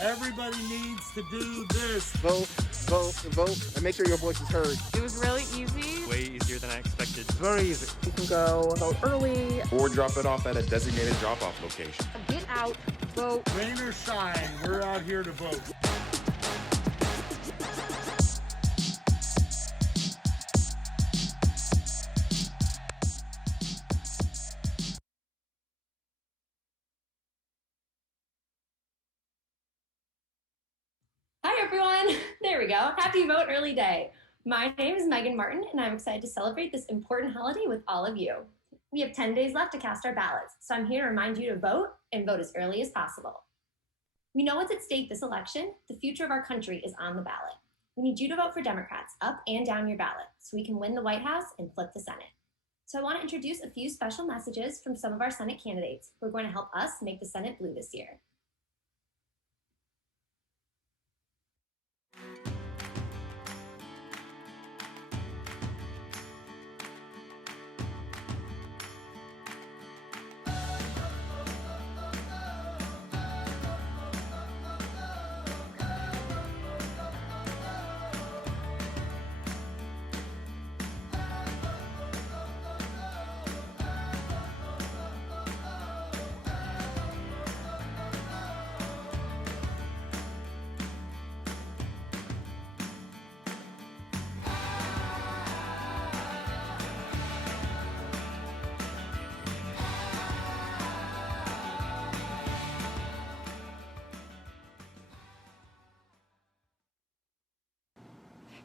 Everybody needs to do this. Vote, vote, vote, and make sure your voice is heard. It was really easy. Way easier than I expected. Very easy. You can go vote early. Or drop it off at a designated drop-off location. Get out, vote. Rain or shine, we're out here to vote. Hi everyone, there we go. Happy Vote Early Day. My name is Megan Martin and I'm excited to celebrate this important holiday with all of you. We have 10 days left to cast our ballots, so I'm here to remind you to vote and vote as early as possible. We know what's at stake this election. The future of our country is on the ballot. We need you to vote for Democrats up and down your ballot so we can win the White House and flip the Senate. So I want to introduce a few special messages from some of our Senate candidates who are going to help us make the Senate blue this year.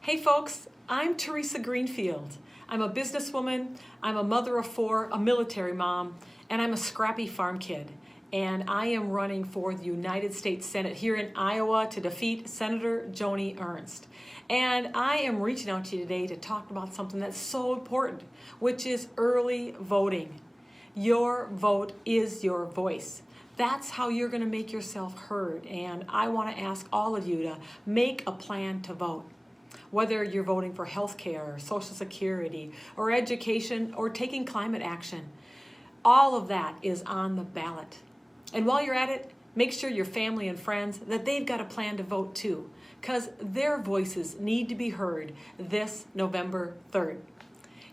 Hey folks, I'm Teresa Greenfield. I'm a businesswoman, I'm a mother of four, a military mom, and I'm a scrappy farm kid. And I am running for the United States Senate here in Iowa to defeat Senator Joni Ernst. And I am reaching out to you today to talk about something that's so important, which is early voting. Your vote is your voice. That's how you're going to make yourself heard. And I want to ask all of you to make a plan to vote. Whether you're voting for health care, Social Security, or education, or taking climate action, all of that is on the ballot. And while you're at it, make sure your family and friends that they've got a plan to vote too, because their voices need to be heard this November 3rd.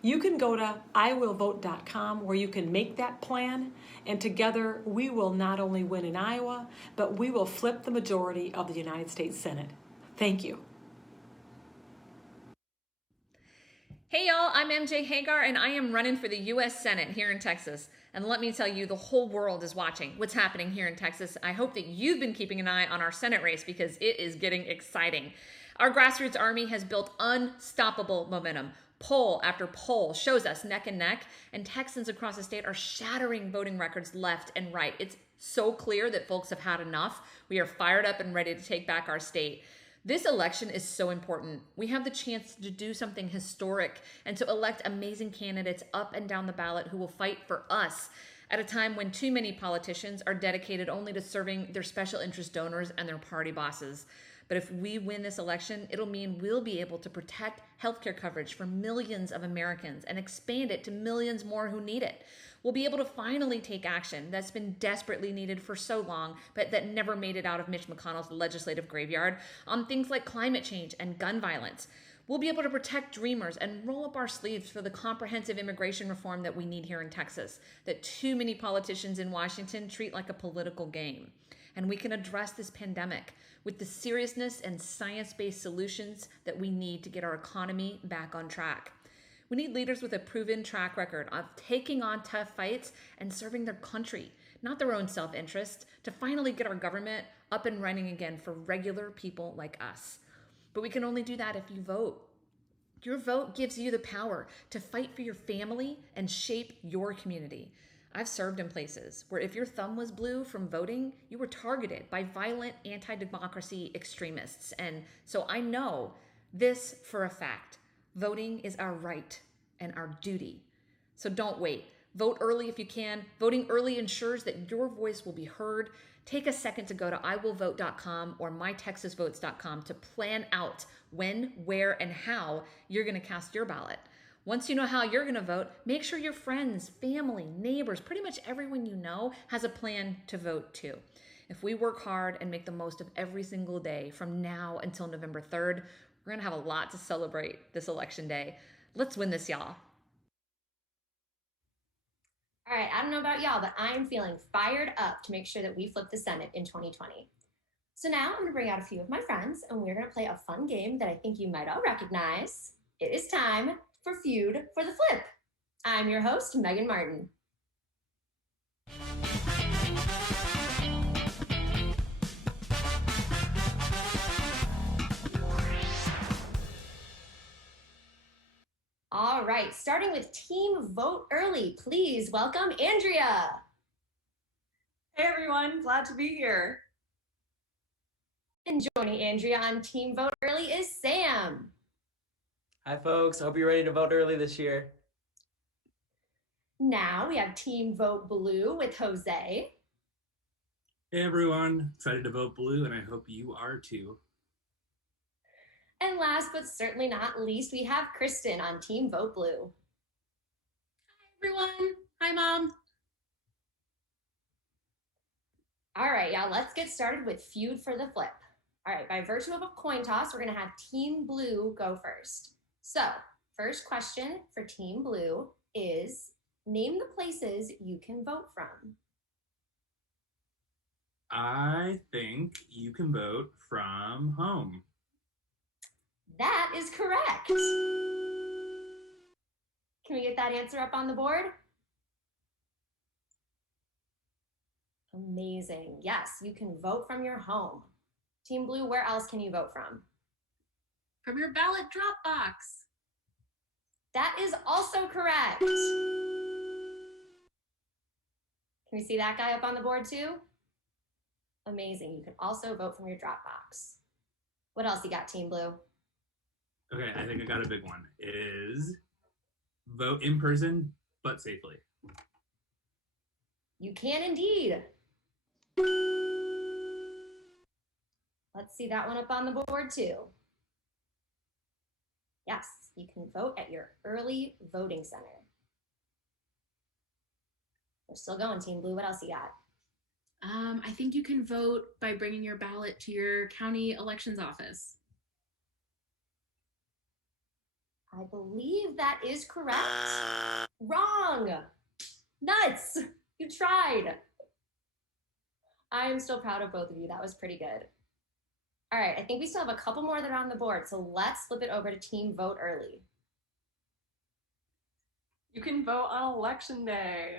You can go to iwillvote.com where you can make that plan, and together we will not only win in Iowa, but we will flip the majority of the United States Senate. Thank you. Hey y'all, I'm MJ Hagar and I am running for the U.S. Senate here in Texas. And let me tell you, the whole world is watching what's happening here in Texas. I hope that you've been keeping an eye on our Senate race because it is getting exciting. Our grassroots army has built unstoppable momentum. Poll after poll shows us neck and neck, and Texans across the state are shattering voting records left and right. It's so clear that folks have had enough. We are fired up and ready to take back our state. This election is so important. We have the chance to do something historic and to elect amazing candidates up and down the ballot who will fight for us at a time when too many politicians are dedicated only to serving their special interest donors and their party bosses. But if we win this election, it'll mean we'll be able to protect healthcare coverage for millions of Americans and expand it to millions more who need it. We'll be able to finally take action that's been desperately needed for so long, but that never made it out of Mitch McConnell's legislative graveyard on things like climate change and gun violence. We'll be able to protect dreamers and roll up our sleeves for the comprehensive immigration reform that we need here in Texas, that too many politicians in Washington treat like a political game. And we can address this pandemic with the seriousness and science-based solutions that we need to get our economy back on track. We need leaders with a proven track record of taking on tough fights and serving their country, not their own self-interest, to finally get our government up and running again for regular people like us. But we can only do that if you vote. Your vote gives you the power to fight for your family and shape your community. I've served in places where if your thumb was blue from voting, you were targeted by violent anti-democracy extremists. And so I know this for a fact. Voting is our right and our duty. So don't wait. Vote early if you can. Voting early ensures that your voice will be heard. Take a second to go to iwillvote.com or mytexasvotes.com to plan out when, where, and how you're going to cast your ballot. Once you know how you're going to vote, make sure your friends, family, neighbors, pretty much everyone you know has a plan to vote too. If we work hard and make the most of every single day from now until November 3rd, we're going to have a lot to celebrate this election day. Let's win this, y'all. All right, I don't know about y'all, but I'm feeling fired up to make sure that we flip the Senate in 2020. So now I'm gonna bring out a few of my friends and we're gonna play a fun game that I think you might all recognize. It is time for Feud for the Flip. I'm your host, Megan Martin. All right, starting with Team Vote Early, please welcome Andrea. Hey everyone, glad to be here. And joining Andrea on Team Vote Early is Sam. Hi folks, hope you're ready to vote early this year. Now we have Team Vote Blue with Jose. Hey everyone, excited to vote blue and I hope you are too. And last but certainly not least, we have Kristen on Team Vote Blue. Hi everyone, hi Mom. All right, y'all, let's get started with Feud for the Flip. All right, by virtue of a coin toss, we're gonna have Team Blue go first. So, first question for Team Blue is, name the places you can vote from. I think you can vote from home. That is correct. Can we get that answer up on the board? Amazing. Yes, you can vote from your home. Team Blue, where else can you vote from? From your ballot drop box. That is also correct. Can we see that guy up on the board too? Amazing. You can also vote from your drop box. What else you got, Team Blue? Okay, I think I got a big one. It is vote in person, but safely. You can indeed. Let's see that one up on the board too. Yes, you can vote at your early voting center. We're still going, Team Blue. What else you got? I think you can vote by bringing your ballot to your county elections office. I believe that is correct. Wrong. Nuts. You tried. I'm still proud of both of you. That was pretty good. All right, I think we still have a couple more that are on the board, so let's flip it over to Team Vote Early. You can vote on election day.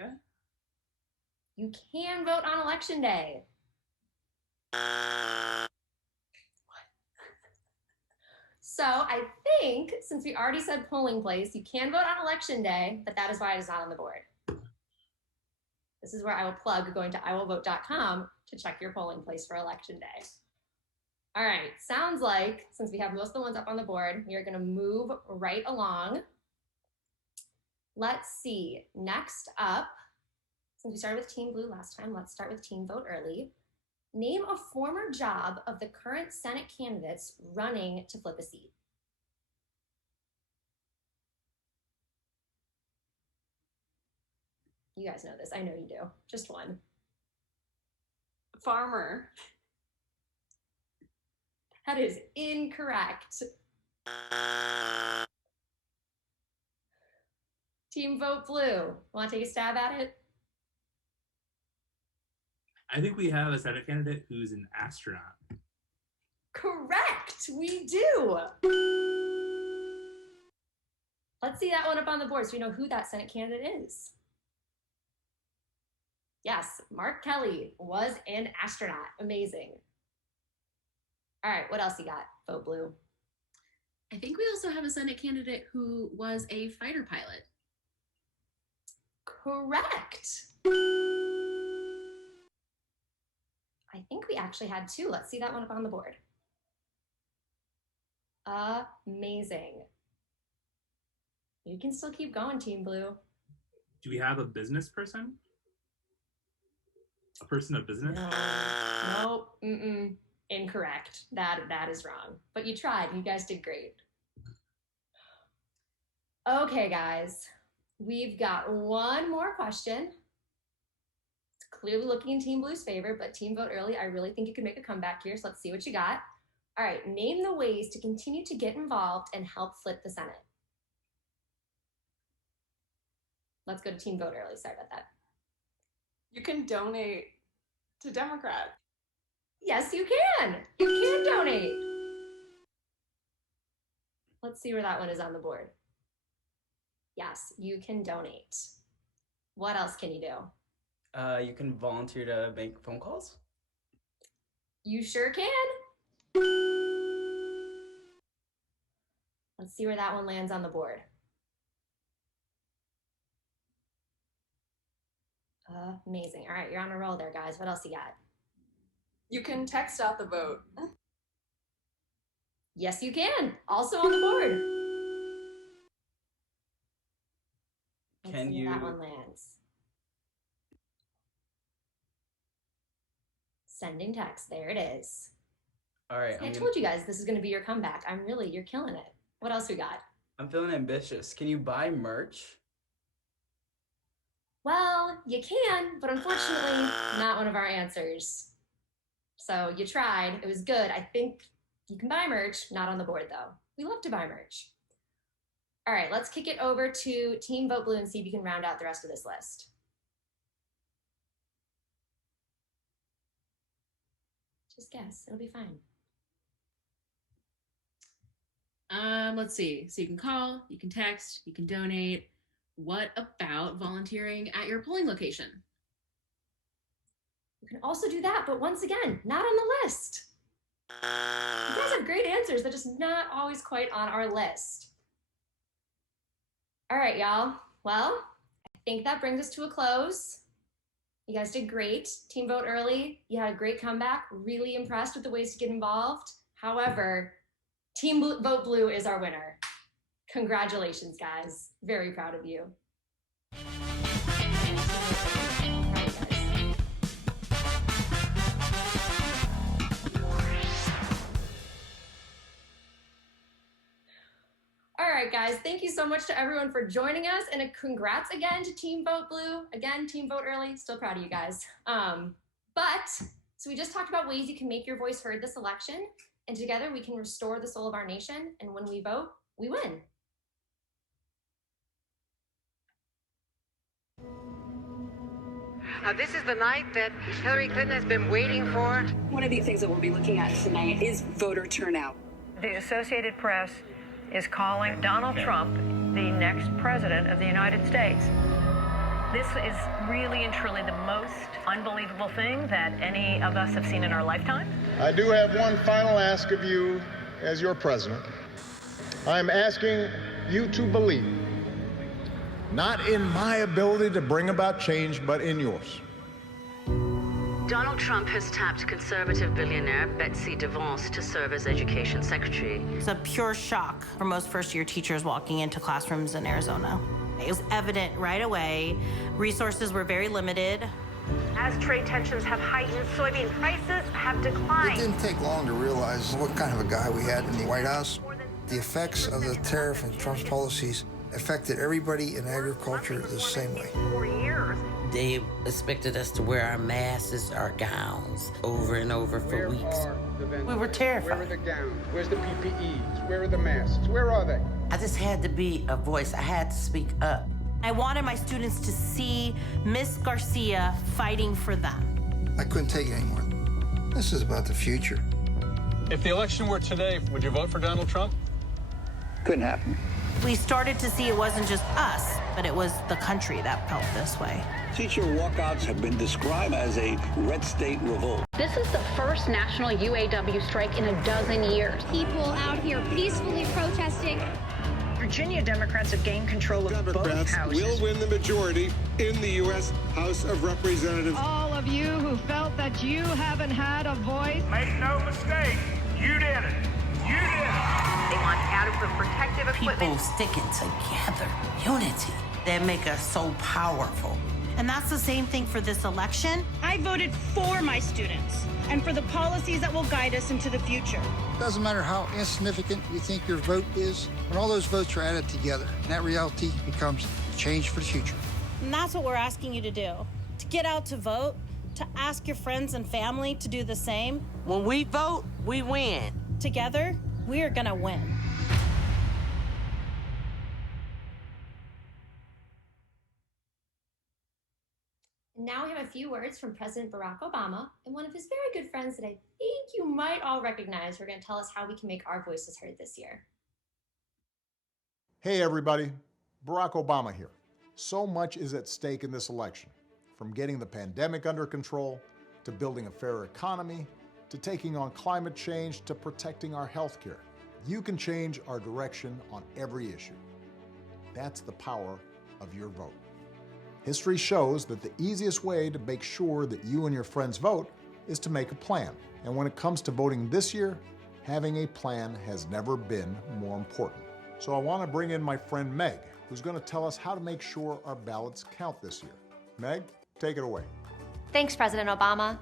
You can vote on election day. So I think, since we already said polling place, you can vote on election day, but that is why it is not on the board. This is where I will plug going to iwillvote.com to check your polling place for election day. All right, sounds like, since we have most of the ones up on the board, we are gonna move right along. Let's see, next up, since we started with Team Blue last time, let's start with Team Vote Early. Name a former job of the current Senate candidates running to flip a seat. You guys know this, I know you do, just one. Farmer. That is incorrect. Team Vote Blue, want to take a stab at it? I think we have a Senate candidate who's an astronaut. Correct, we do. Let's see that one up on the board so we know who that Senate candidate is. Yes, Mark Kelly was an astronaut. Amazing. All right, what else you got, Vote Blue? I think we also have a Senate candidate who was a fighter pilot. Correct. I think we actually had two. Let's see that one up on the board. Amazing. You can still keep going, Team Blue. Do we have a business person? A person of business? No. Nope. Incorrect. That is wrong. But you tried. You guys did great. Okay, guys. We've got one more question. It's clearly looking in Team Blue's favor, but Team Vote Early, I really think you can make a comeback here, so let's see what you got. All right, name the ways to continue to get involved and help flip the Senate. Let's go to Team Vote Early. Sorry about that. You can donate to Democrats. Yes, you can. You can donate. Let's see where that one is on the board. Yes, you can donate. What else can you do? You can volunteer to make phone calls. You sure can. Let's see where that one lands on the board. Amazing. All right, you're on a roll there, guys. What else you got? You can text out the vote. Yes, you can. Also on the board. Let's Can see you? where that one lands. Sending text. There it is. All right. I told you guys this is going to be your comeback. You're killing it. What else we got? I'm feeling ambitious. Can you buy merch? Well, you can, but unfortunately, not one of our answers. So you tried. It was good. I think you can buy merch. Not on the board, though. We love to buy merch. All right, let's kick it over to Team Vote Blue and see if you can round out the rest of this list. Just guess. It'll be fine. Let's see. So you can call, you can text, you can donate. What about volunteering at your polling location? You can also do that, but once again, not on the list. You guys have great answers. They're just not always quite on our list. All right, y'all. Well, I think that brings us to a close. You guys did great. Team Vote Early, you had a great comeback. Really impressed with the ways to get involved. However, Team Vote Blue is our winner. Congratulations, guys. Very proud of you. All right, guys, thank you so much to everyone for joining us, and a congrats again to Team Vote Blue. Again, Team Vote Early, still proud of you guys. So we just talked about ways you can make your voice heard this election, and together we can restore the soul of our nation, and when we vote, we win. This is the night that Hillary Clinton has been waiting for. One of the things that we'll be looking at tonight is voter turnout. The Associated Press is calling Donald Trump the next president of the United States. This is really and truly the most unbelievable thing that any of us have seen in our lifetime. I do have one final ask of you as your president. I'm asking you to believe, not in my ability to bring about change, but in yours. Donald Trump has tapped conservative billionaire Betsy DeVos to serve as education secretary. It's a pure shock for most first-year teachers walking into classrooms in Arizona. It was evident right away. Resources were very limited. As trade tensions have heightened, soybean prices have declined. It didn't take long to realize what kind of a guy we had in the White House. The effects of the tariff and Trump's policies affected everybody in agriculture the same way. 4 years. They expected us to wear our masks, our gowns, over and over for weeks. We were terrified. Where are the gowns? Where's the PPEs? Where are the masks? Where are they? I just had to be a voice. I had to speak up. I wanted my students to see Miss Garcia fighting for them. I couldn't take it anymore. This is about the future. If the election were today, would you vote for Donald Trump? Couldn't happen. We started to see it wasn't just us, but it was the country that felt this way. Teacher walkouts have been described as a red state revolt. This is the first national UAW strike in a dozen years. People out here peacefully protesting. Virginia Democrats have gained control of both houses. Will win the majority in the U.S. House of Representatives. All of you who felt that you haven't had a voice. Make no mistake, you did it. You did it. They want adequate protective equipment. People sticking together, unity, that make us so powerful. And that's the same thing for this election. I voted for my students and for the policies that will guide us into the future. Doesn't matter how insignificant you think your vote is, when all those votes are added together, and that reality becomes change for the future. And that's what we're asking you to do. to get out to vote, to ask your friends and family to do the same. When we vote, we win. Together, we are gonna win. Now we have a few words from President Barack Obama and one of his very good friends that I think you might all recognize who are going to tell us how we can make our voices heard this year. Hey everybody, Barack Obama here. So much is at stake in this election, from getting the pandemic under control, to building a fair economy, to taking on climate change, to protecting our health care. You can change our direction on every issue. That's the power of your vote. History shows that the easiest way to make sure that you and your friends vote is to make a plan. And when it comes to voting this year, having a plan has never been more important. So I want to bring in my friend Meg, who's going to tell us how to make sure our ballots count this year. Meg, take it away. Thanks, President Obama.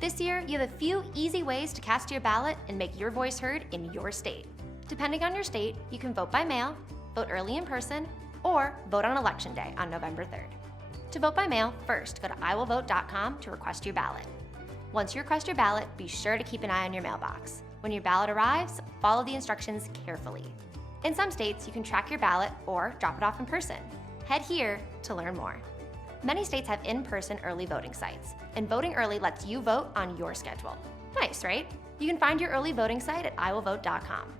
This year, you have a few easy ways to cast your ballot and make your voice heard in your state. Depending on your state, you can vote by mail, vote early in person, or vote on Election Day on November 3rd. To vote by mail, first go to iwillvote.com to request your ballot. Once you request your ballot, be sure to keep an eye on your mailbox. When your ballot arrives, follow the instructions carefully. In some states, you can track your ballot or drop it off in person. Head here to learn more. Many states have in-person early voting sites, and voting early lets you vote on your schedule. Nice, right? You can find your early voting site at iwillvote.com.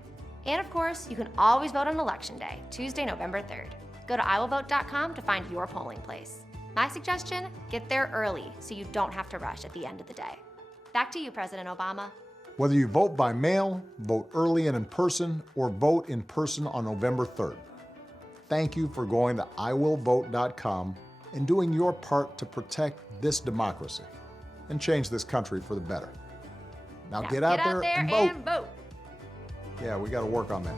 And of course, you can always vote on Election Day, Tuesday, November 3rd. Go to iwillvote.com to find your polling place. My suggestion, get there early so you don't have to rush at the end of the day. Back to you, President Obama. Whether you vote by mail, vote early and in person, or vote in person on November 3rd, thank you for going to iwillvote.com and doing your part to protect this democracy and change this country for the better. Now get out there and vote. Yeah, we got to work on that.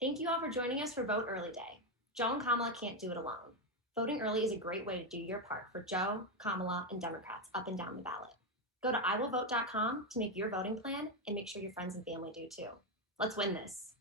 Thank you all for joining us for Vote Early Day. Joe and Kamala can't do it alone. Voting early is a great way to do your part for Joe, Kamala, and Democrats up and down the ballot. Go to iwillvote.com to make your voting plan and make sure your friends and family do too. Let's win this.